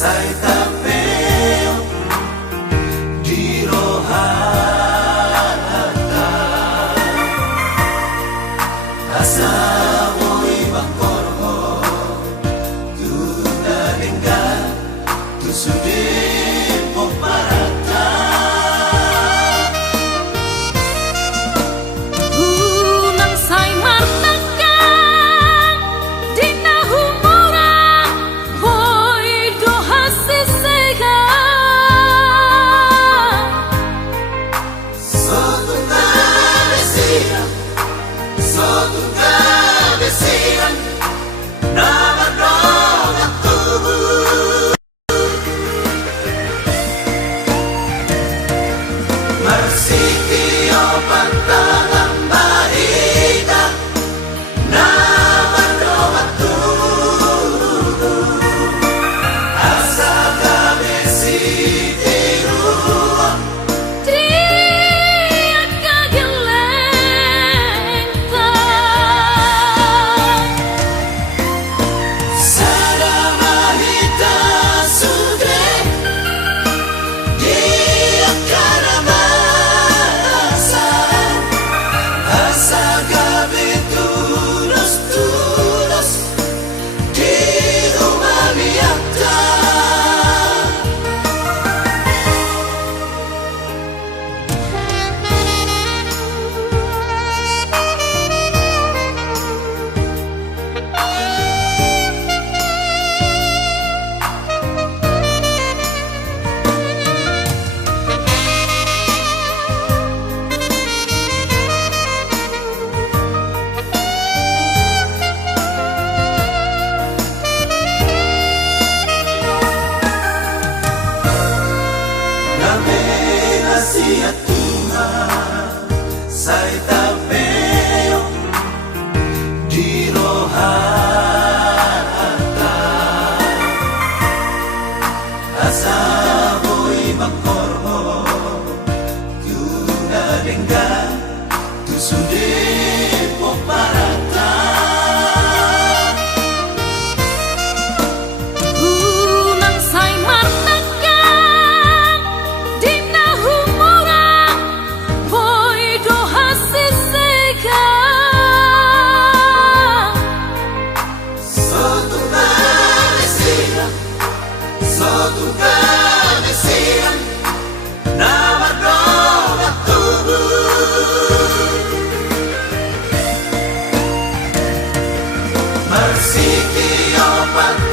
Sai tapeo di rohata asamo ibang korho tu nalinga tu sudin po parata unang say martakan di nahumura hoy doha sisega sotu kabesiran na mardongan tubu marsitio pantangan bahida na mardongan tubu asa kabesitiruan triak kagelenta sada mahita sude dia karamasan asa gabi tulus di rumah liata sia Tuhan sai tapeo di rohata asamo ibang korho tu nalinga tu sudin po parata unang say martakan di nahumura hoy doha sisega sotu kabesiran na mardongan tubu marsitio pantangan